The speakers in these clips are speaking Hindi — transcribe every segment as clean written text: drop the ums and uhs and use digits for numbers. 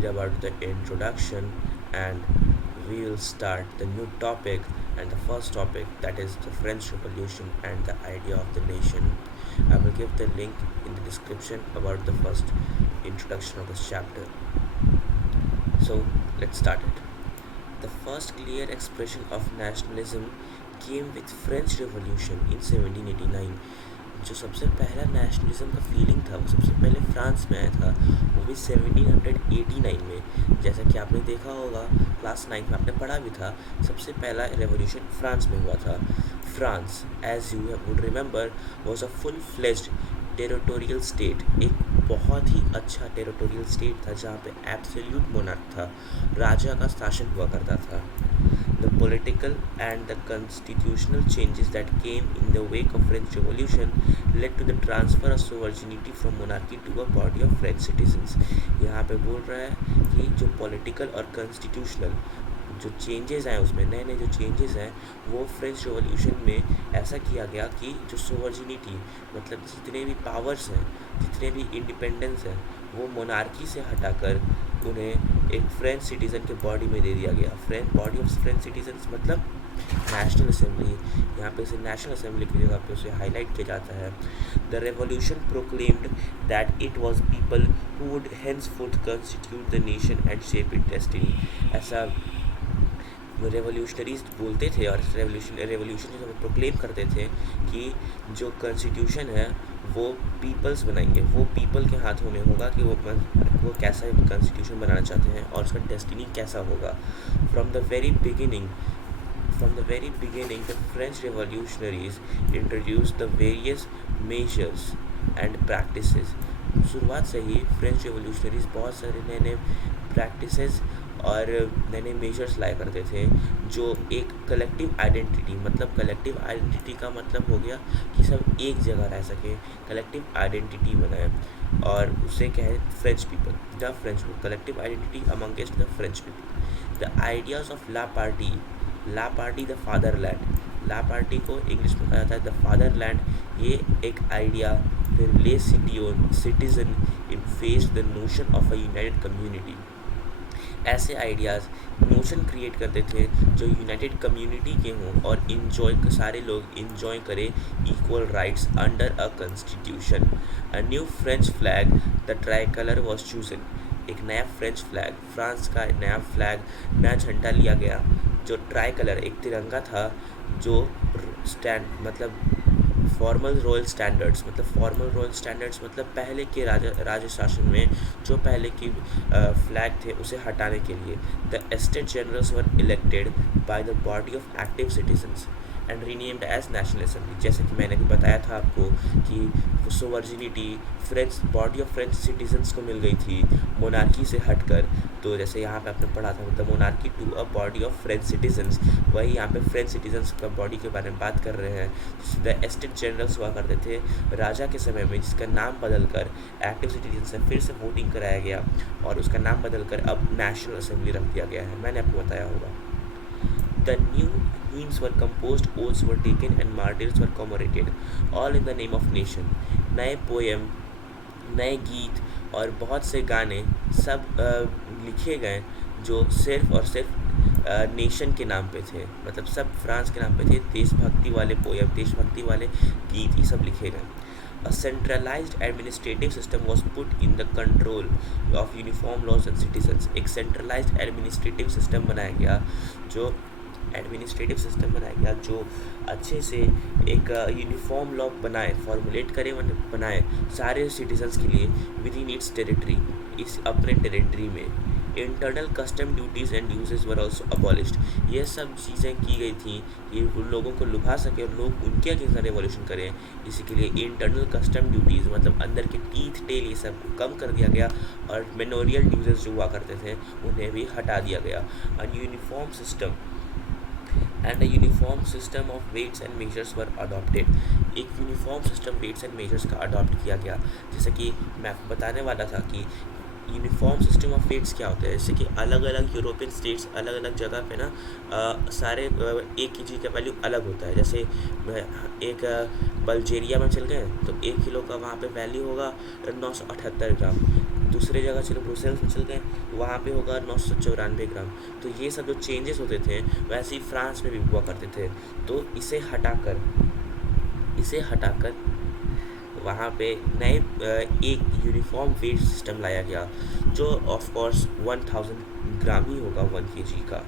read about the introduction, and we will start the new topic. And the first topic, that is the French Revolution and the idea of the nation. I will give the link in the description about the first introduction of this chapter. So let's start it. The first clear expression of nationalism came with French Revolution in 1789. जो सबसे पहला नेशनलिज्म का फीलिंग था वो सबसे पहले फ्रांस में आया था, वो भी 1789 में। जैसा कि आपने देखा होगा, क्लास 9 में आपने पढ़ा भी था, सबसे पहला रेवोल्यूशन फ्रांस में हुआ था। France, as you would remember, was a full fledged territorial state, एक बहुत ही अच्छा टेरिटोरियल स्टेट था जहाँ पे एब्सोल्यूट मोनार्क था, राजा का शासन हुआ करता था। The political and the constitutional changes that came in the wake of French Revolution led to the transfer of sovereignty from monarchy to a body of French citizens। यहाँ पे बोल रहा है कि जो political और constitutional जो चेंजेस आए उसमें, नए नए जो चेंजेस हैं, वो फ्रेंच रिवॉल्यूशन में ऐसा किया गया कि जो सोवर्जिनिटी मतलब जितने भी पावर्स हैं, जितने भी इंडिपेंडेंस हैं, वो मोनार्की से हटाकर उन्हें एक फ्रेंच सिटीज़न के बॉडी में दे दिया गया। French body of French citizens मतलब नेशनल असेंबली, यहाँ पे उसे नेशनल असेंबली की जगह पे उसे हाईलाइट किया जाता है। The revolution proclaimed that it was people who would henceforth constitute the nation and shape it destiny. ऐसा रेवोल्यूशनरीज बोलते थे और रेवोल्यूशन जो प्रोक्लेम करते थे कि जो कॉन्स्टिट्यूशन है वो पीपल्स बनाएंगे, वो पीपल के हाथों में होगा कि वो कैसा कॉन्स्टिट्यूशन बनाना चाहते हैं और उसका डेस्टिनी कैसा होगा। From the very beginning the French revolutionaries introduced the various measures and practices। शुरुआत से ही फ्रेंच रेवोल्यूशनरीज बहुत सारे नए नए प्रैक्टिसेस और नए नए मेजर्स लाया करते थे जो एक कलेक्टिव आइडेंटिटी, मतलब कलेक्टिव आइडेंटिटी का मतलब हो गया कि सब एक जगह रह सके, कलेक्टिव आइडेंटिटी बनाए और उसे कहे French people, the French people, collective identity amongst the French people. The ideas of La party the fatherland, La party को इंग्लिश में कहा जाता है द फादरलैंड, ये एक आइडिया फिर ले citizen in face the notion of a United community. ऐसे आइडियाज़ नोशन क्रिएट करते थे जो यूनाइटेड कम्युनिटी के हों और सारे लोग इंजॉय करें equal rights under a constitution. A new French flag the try colour was chosen, एक नया फ्रेंच फ्लैग, फ्रांस का नया फ्लैग, नया झंडा लिया गया जो ट्राई कलर, एक तिरंगा था जो मतलब फॉर्मल रॉयल स्टैंडर्ड्स, मतलब पहले के राजा शासन में जो पहले की फ्लैग थे उसे हटाने के लिए। The estate generals were elected by the body of active citizens and renamed as National Assembly. जैसे कि मैंने भी बताया था आपको कि sovereignty body of French citizens को मिल गई थी मोनार्की से हटकर। तो जैसे यहाँ पे आपने पढ़ा था the monarchy to a body of French citizens, वही यहाँ पे फ्रेंच सिटीजन्स का बॉडी के बारे में बात कर रहे हैं। द एस्टेट जनरल्स हुआ करते थे राजा के समय में, जिसका नाम बदल कर एक्टिव सिटीजन से फिर से वोटिंग कराया गया और उसका नाम बदल कर अब नेशनल असेंबली रख दिया गया है, मैंने आपको बताया होगा। The new hymns were composed, oaths were taken and martyrs were commemorated, all in the name of nation। नए पोएम, नए गीत और बहुत से गाने सब लिखे गए जो सिर्फ और सिर्फ नेशन के नाम पे थे, मतलब सब फ्रांस के नाम पे थे। देशभक्ति वाले पोएम, देशभक्ति वाले गीत, ये सब लिखे गए। A centralized administrative system was put in the control of uniform laws and citizens। एक centralized administrative system बनाया गया जो अच्छे से एक यूनिफॉर्म लॉ बनाए, फॉर्मुलेट करे, बनाए सारे सिटीजन्स के लिए विद इन इट्स टेरिटरी, इस अपने टेरिटरी में। Internal custom duties and uses were also abolished. ये सब चीज़ें की गई थी कि लोगों को लुभा सके और लोग उनके अगेंस्ट रेवोल्यूशन करें। इसी के लिए इंटरनल कस्टम ड्यूटीज़ मतलब अंदर के टीथ टेल ये सब कम कर दिया गया और मेनोरियल ड्यूजेस जो हुआ करते थे उन्हें भी हटा दिया गया। Uniform system and a uniform system of weights and measures were adopted। एक uniform system weights and measures का अडॉप्ट किया गया। जैसे कि मैं आपको बताने वाला था कि यूनिफॉर्म सिस्टम ऑफ वेट्स क्या होता है, जैसे कि अलग अलग यूरोपियन स्टेट्स अलग अलग जगह पे ना सारे एक के जी का वैल्यू अलग होता है। जैसे एक बल्गेरिया में चल गए तो 1 किलो का वहाँ पे वैल्यू होगा 978 ग्राम, दूसरे जगह चलो ब्रुसेल्स में चल गए, वहाँ पे होगा 994 ग्राम। तो ये सब जो चेंजेस होते थे वैसे ही फ्रांस में भी हुआ करते थे। तो इसे हटाकर वहाँ पे नए एक यूनिफॉर्म वेट सिस्टम लाया गया, जो ऑफ कोर्स 1000 ग्राम ही होगा 1 kg का।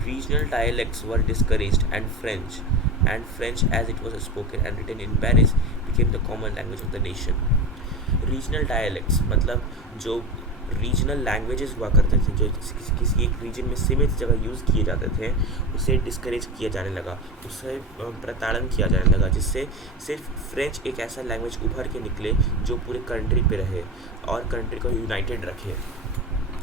Regional dialects were discouraged and French as it was spoken and written in Paris became the common language of the nation. Regional dialects मतलब जो रीजनल लैंग्वेजेस हुआ करते थे, जो किसी एक रीजन में सीमित जगह यूज़ किए जाते थे, उसे डिस्करेज किया जाने लगा, उसे प्रताड़न किया जाने लगा, जिससे सिर्फ फ्रेंच एक ऐसा लैंग्वेज उभर के निकले जो पूरे कंट्री पे रहे और कंट्री को यूनाइटेड रखे,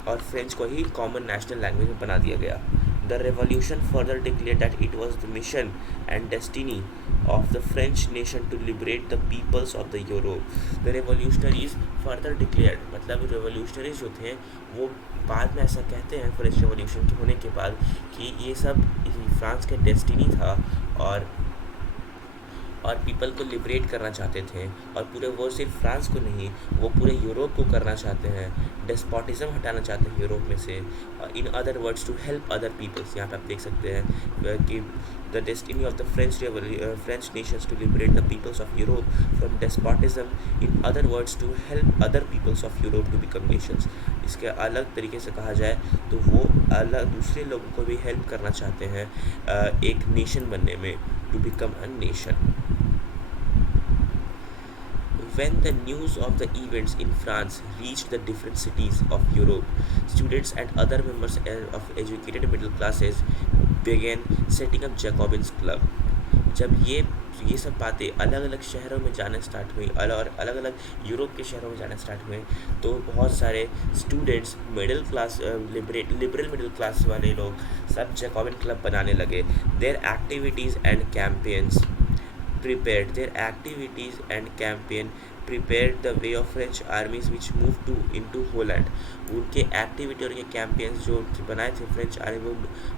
और फ्रेंच को ही कॉमन नेशनल लैंग्वेज में बना दिया गया। The revolution further declared that it was the mission and destiny of the French nation to liberate the peoples of the Europe. The revolutionaries further declared, मतलब revolutionaries जो थे वो बाद में ऐसा कहते हैं फ्रेंच रेवोल्यूशन के होने के बाद कि ये सब फ्रांस का डेस्टिनी था और पीपल को लिबरेट करना चाहते थे, और पूरे वो सिर्फ फ्रांस को नहीं, वो पूरे यूरोप को करना चाहते हैं, डेस्पोटिज्म हटाना चाहते हैं यूरोप में से। In other words to help other peoples. यहाँ पे आप देख सकते हैं कि the destiny of the French nations to liberate the peoples of Europe from despotism, in other words to help other peoples of Europe to become nations. इसके अलग तरीके से कहा जाए तो वो अलग दूसरे लोगों को भी हेल्प करना चाहते हैं एक नेशन बनने में, to become a nation. When the news of the events in France reached the different cities of Europe, students and other members of educated middle classes began setting up Jacobins Club. जब ये सब बातें अलग अलग शहरों में जाना स्टार्ट हुई और अलग अलग यूरोप के शहरों में जाना स्टार्ट हुए, तो बहुत सारे students middle class liberal middle class वाले लोग सब जैकोबिन क्लब बनाने लगे। Their activities and campaigns prepared the way of French armies which moved into Holland. उनके एक्टिविटी और उनके कैंपेन्स जो बनाए थे फ्रेंच आर्मी वो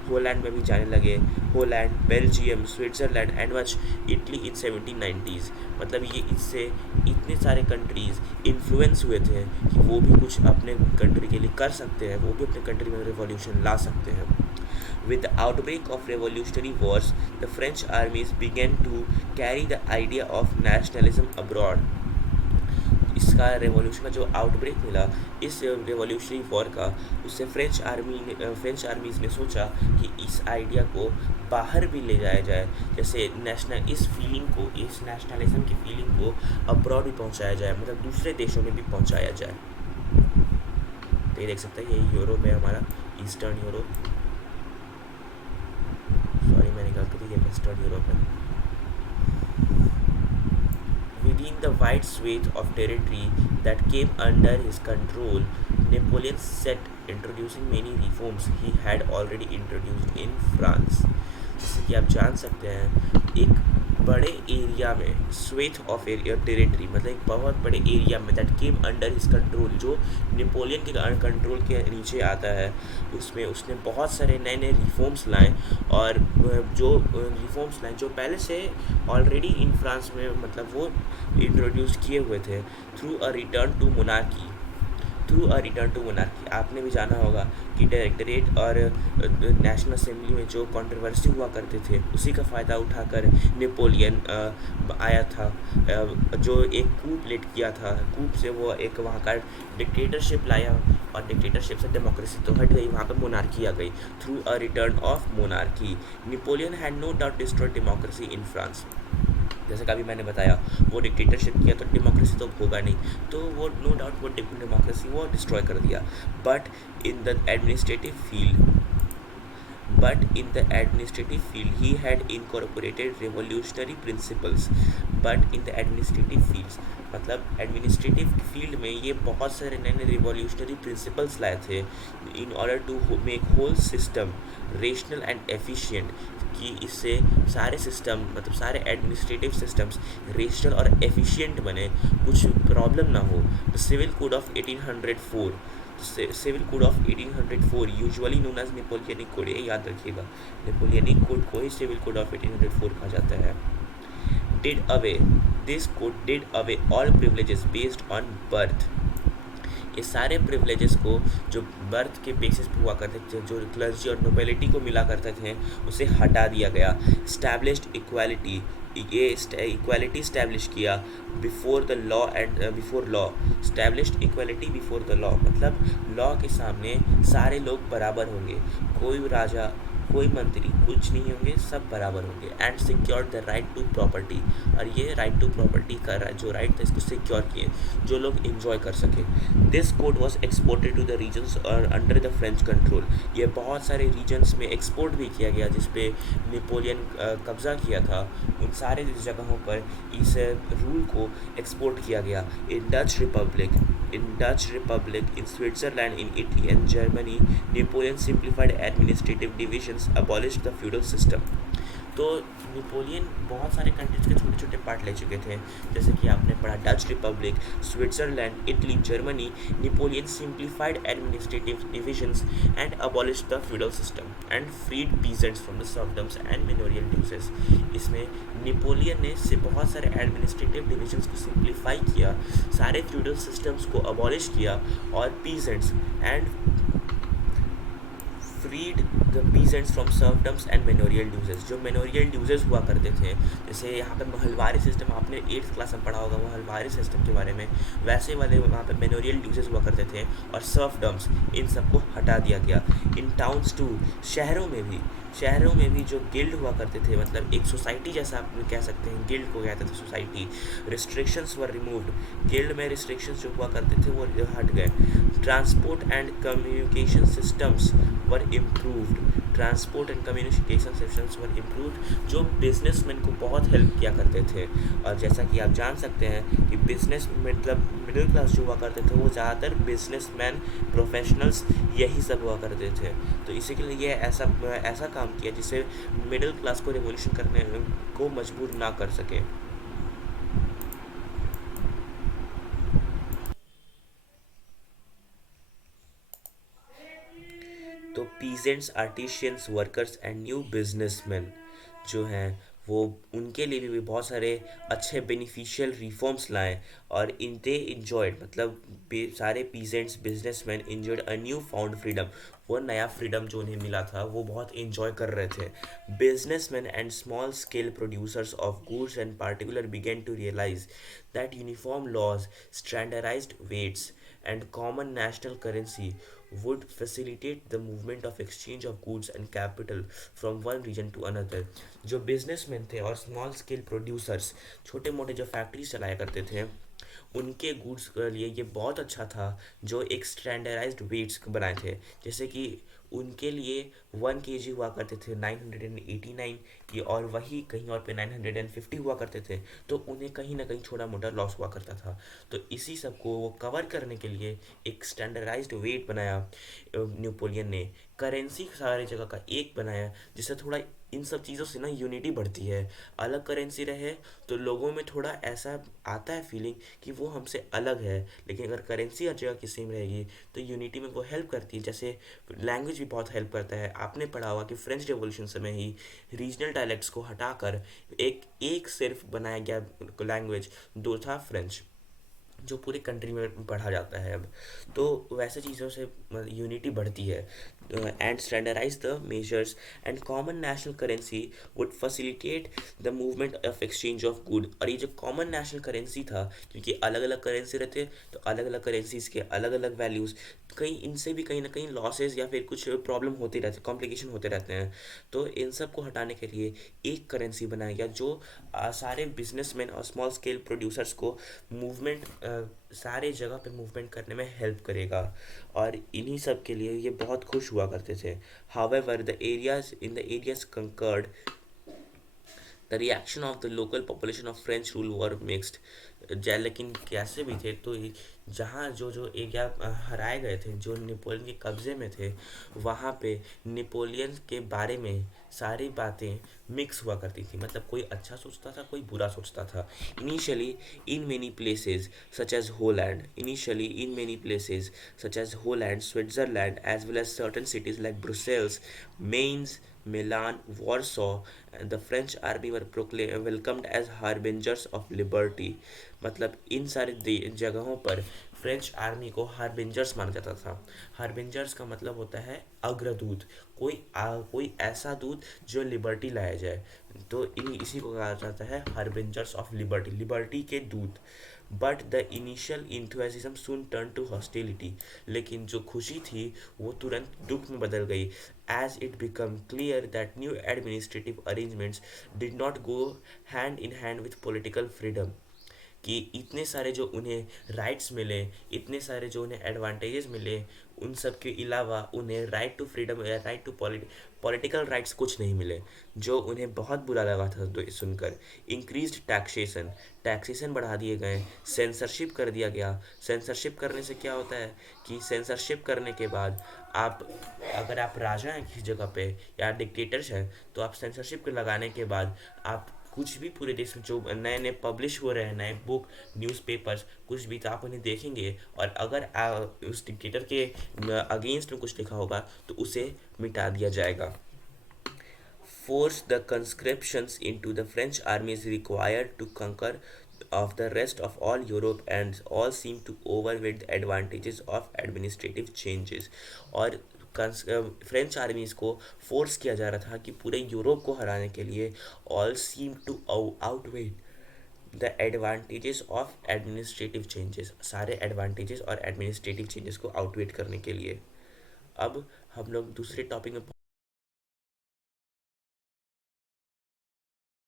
होलैंड में भी जाने लगे। Holland, Belgium, Switzerland and much Italy in 1790s। मतलब ये इससे इतने सारे कंट्रीज़ इन्फ्लुएंस हुए थे कि वो भी कुछ अपने कंट्री के लिए कर सकते हैं, वो भी अपने कंट्री में रिवॉल्यूशन ला सकते हैं। With the outbreak of revolutionary wars, the French armies began to carry the idea of nationalism abroad. इसका रेवोल्यूशन का जो आउटब्रेक मिला इस रेवोल्यूशनरी वॉर का, उससे फ्रेंच आर्मीज़ ने सोचा कि इस आइडिया को बाहर भी ले जाया जाए, जैसे इस नेशनलिज्म की फीलिंग को अब्रॉड भी पहुंचाया जाए, मतलब दूसरे देशों में भी पहुंचाया जाए। तो ये देख सकते हैं ये यूरोप है हमारा, ईस्टर्न यूरोप, सॉरी मैंने गलती की, ये वेस्टर्न यूरोप है। Within the wide swathe of territory that came under his control, Napoleon set introducing many reforms he had already introduced in France. जैसे कि आप जान सकते हैं एक बड़े एरिया में, स्वेथ ऑफ टेरिटरी मतलब एक बहुत बड़े एरिया में, that came under his control, जो नेपोलियन के कंट्रोल के नीचे आता है, उसमें उसने बहुत सारे नए नए रिफॉर्म्स लाए, और जो रिफॉर्म्स लाए जो पहले से ऑलरेडी इन फ्रांस में मतलब वो इंट्रोड्यूस किए हुए थे, through a return to monarchy. आपने भी जाना होगा कि डायरेक्टरेट और नेशनल असेंबली में जो कंट्रोवर्सी हुआ करते थे उसी का फ़ायदा उठाकर नेपोलियन आया था, जो एक कूप लेट किया था। कूप से वो एक वहाँ का डिक्टेटरशिप लाया, और डिक्टेटरशिप से डेमोक्रेसी तो हट गई, वहाँ पर मोनार्की आ गई। Through a return of monarchy, Napoleon had no doubt destroyed democracy in France. जैसे कि अभी मैंने बताया वो डिक्टेटरशिप किया तो डेमोक्रेसी तो होगा नहीं, तो वो नो डाउट वो डेमोक्रेसी वो डिस्ट्रॉय कर दिया। But in the administrative field he had incorporated revolutionary principles. But in the administrative fields, मतलब एडमिनिस्ट्रेटिव फील्ड में ये बहुत सारे नए नए रिवॉल्यूशनरी प्रिंसिपल्स लाए थे in order to make whole system rational and efficient, कि इससे सारे सिस्टम मतलब सारे एडमिनिस्ट्रेटिव सिस्टम्स रेशनल और एफिशिएंट बने, कुछ प्रॉब्लम ना हो। The civil code of 1804 usually known as Napoleonic code, ये याद रखिएगा, नेपोलियनिक कोड को ही सिविल कोड ऑफ 1804 कहा जाता है। This code did away all privileges based on birth। ये सारे प्रिविलेजेस को जो बर्थ के बेसिस पे हुआ करते थे, जो क्लर्जी और नोबेलिटी को मिला करते थे, उसे हटा दिया गया। स्टैब्लिश्ड इक्वालिटी, ये इक्वालिटी स्टैब्लिश किया before the law and before law. Established equality before the law मतलब लॉ के सामने सारे लोग बराबर होंगे, कोई राजा कोई मंत्री कुछ नहीं होंगे, सब बराबर होंगे। And secure the right to property, और ये राइट टू प्रॉपर्टी का जो राइट था इसको सिक्योर किए, जो लोग इंजॉय कर सके। This code was exported to the regions और अंडर द फ्रेंच कंट्रोल। ये बहुत सारे रीजन्स में एक्सपोर्ट भी किया गया जिसपे नेपोलियन कब्ज़ा किया था। उन सारे जगहों पर इस रूल को एक्सपोर्ट किया गया। In Dutch Republic, in Switzerland, in Italy and Germany, Napoleon simplified administrative divisions, abolished the feudal system. तो नेपोलियन बहुत सारे कंट्रीज के छोटे छोटे पार्ट ले चुके थे, जैसे कि आपने पढ़ा Dutch Republic, Switzerland, Italy, Germany. Napoleon simplified administrative divisions and abolished the feudal system and freed peasants from the serfdoms and manorial dues. इसमें नेपोलियन ने से बहुत सारे एडमिनिस्ट्रेटिव डिविजन्स को सिंप्लीफाई किया, सारे फ्यूडल सिस्टम्स को अबॉलिश किया और peasants and freed the peasants from serfdoms and manorial dues. जो मेनोरियल ड्यूजेस हुआ करते थे, जैसे यहाँ पे महलवारी सिस्टम आपने 8th क्लास में पढ़ा होगा महलवारी सिस्टम के बारे में, वैसे वाले वहाँ पे मेनोरियल ड्यूजेस हुआ करते थे। और सर्वडम्स, इन सबको हटा दिया गया। इन टाउन्स टू, शहरों में भी जो गिल्ड हुआ करते थे, मतलब एक सोसाइटी जैसा आप कह सकते हैं, गिल्ड को कहते थे सोसाइटी। रिस्ट्रिक्शंस वर रिमूव्ड, गिल्ड में रिस्ट्रिक्शंस जो हुआ करते थे वो हट गए। Transport and communication systems were improved, जो बिजनेसमैन को बहुत हेल्प किया करते थे। और जैसा कि आप जान सकते हैं कि बिजनेस मतलब मिडिल क्लास जो हुआ करते थे वो ज़्यादातर बिजनेसमैन, प्रोफेशनल्स यही सब हुआ करते थे। तो इसी के लिए ये ऐसा काम किया जिससे मिडिल क्लास को रिवॉल्यूशन करने को मजबूर ना कर सके। तो peasants, artisans, workers and new businessman जो हैं वो उनके लिए भी बहुत सारे अच्छे बेनिफिशियल रिफॉर्म्स लाए। और इन दे इंजॉयड मतलब सारे peasants, businessman enjoyed a new found freedom. वो नया फ्रीडम जो उन्हें मिला था वो बहुत इंजॉय कर रहे थे। Businessmen and small scale producers of goods and particular began to realise that uniform laws, standardised weights and common national currency would facilitate the movement of exchange of goods and capital from one region to another। जो बिजनेसमैन थे और स्मॉल स्केल प्रोड्यूसर्स, छोटे मोटे जो फैक्ट्रीज चलाया करते थे, उनके गुड्स के लिए ये बहुत अच्छा था जो एक स्टैंडर्डाइज्ड वेट्स बनाए थे। जैसे कि उनके लिए 1 kg हुआ करते थे 989 की, और वही कहीं और पे 950 हुआ करते थे। तो उन्हें कहीं ना कहीं छोटा मोटा लॉस हुआ करता था। तो इसी सब को वो कवर करने के लिए एक स्टैंडर्डाइज्ड वेट बनाया नेपोलियन ने। करेंसी सारी जगह का एक बनाया, जिससे थोड़ा इन सब चीज़ों से ना यूनिटी बढ़ती है। अलग करेंसी रहे तो लोगों में थोड़ा ऐसा आता है फीलिंग कि वो हमसे अलग है, लेकिन अगर करेंसी हर जगह की सेम रहेगी तो यूनिटी में वो हेल्प करती है। जैसे लैंग्वेज भी बहुत हेल्प करता है। आपने पढ़ा होगा कि फ्रेंच रेवोल्यूशन समय ही रीजनल डायलेक्ट्स को हटाकर एक एक सिर्फ बनाया गया लैंग्वेज, दो था फ्रेंच, जो पूरे कंट्री में पढ़ा जाता है अब। तो वैसे चीज़ों से यूनिटी बढ़ती है। And standardise the measures and common national currency would facilitate the movement of exchange of good. और ये जो कॉमन नेशनल करेंसी था, क्योंकि अलग अलग करेंसी रहते तो अलग अलग करेंसीज के अलग अलग वैल्यूज़, कहीं इनसे भी कहीं ना कहीं लॉसेस या फिर कुछ प्रॉब्लम होते रहते, कॉम्प्लिकेशन होते रहते हैं। तो इन सब को हटाने के लिए एक करेंसी बनाया गया जो सारे बिजनेसमैन और स्मॉल स्केल प्रोड्यूसर्स को मूवमेंट, सारे जगह पे मूवमेंट करने में हेल्प करेगा। और इन्हीं सब के लिए ये बहुत खुश हुआ करते थे। However the areas conquered, the reaction of the local population of French rule were mixed. लेकिन कैसे भी थे तो जहाँ जो जो एरिया हराए गए थे, जो नेपोलियन के कब्ज़े में थे, वहाँ पे नेपोलियन के बारे में सारी बातें मिक्स हुआ करती थी। मतलब कोई अच्छा सोचता था, कोई बुरा सोचता था। Initially in many places such as Holland, Switzerland, as well as certain cities like Brussels, Mainz, Milan, Warsaw, and the French army were welcomed as harbingers of liberty। मतलब इन सारे जगहों पर फ्रेंच आर्मी को हार्बिंजर्स माना जाता था। हार्बिंजर्स का मतलब होता है अग्रदूत, कोई ऐसा दूत जो लिबर्टी लाया जाए। तो इसी को कहा जाता है हार्बिंजर्स ऑफ लिबर्टी, लिबर्टी के दूत। But the initial enthusiasm soon turn to hostility, लेकिन जो खुशी थी वो तुरंत दुख में बदल गई, as it became clear that new administrative arrangements did not go hand in hand with political freedom। कि इतने सारे जो उन्हें राइट्स मिले, इतने सारे जो उन्हें एडवांटेजेस मिले, उन सब के अलावा उन्हें राइट टू फ्रीडम या राइट टू पॉलिटिकल राइट्स कुछ नहीं मिले, जो उन्हें बहुत बुरा लगा था तो ये सुनकर। इंक्रीज्ड टैक्सेशन, टैक्सेशन बढ़ा दिए गए, सेंसरशिप कर दिया गया। सेंसरशिप करने से क्या होता है कि सेंसरशिप करने के बाद आप, अगर आप राजा हैं किसी जगह पे या डिक्टेटर्स हैं, तो आप सेंसरशिप लगाने के बाद आप कुछ भी पूरे देश में जो नए नए पब्लिश हो रहे हैं, नए बुक, न्यूज़पेपर्स, कुछ भी, तो आप उन्हें देखेंगे, और अगर उस डिक्टेटर के अगेंस्ट में कुछ लिखा होगा तो उसे मिटा दिया जाएगा। Force the conscriptions into the French army is required to conquer of the rest of all Europe, and all seem to overweigh the advantages of administrative changes। और फ्रेंच आर्मीज को फोर्स किया जा रहा था कि पूरे यूरोप को हराने के लिए, all seem to outweigh the advantages of administrative changes, सारे एडवांटेजेस और एडमिनिस्ट्रेटिव चेंजेस को आउटवेट करने के लिए। अब हम लोग दूसरे टॉपिक में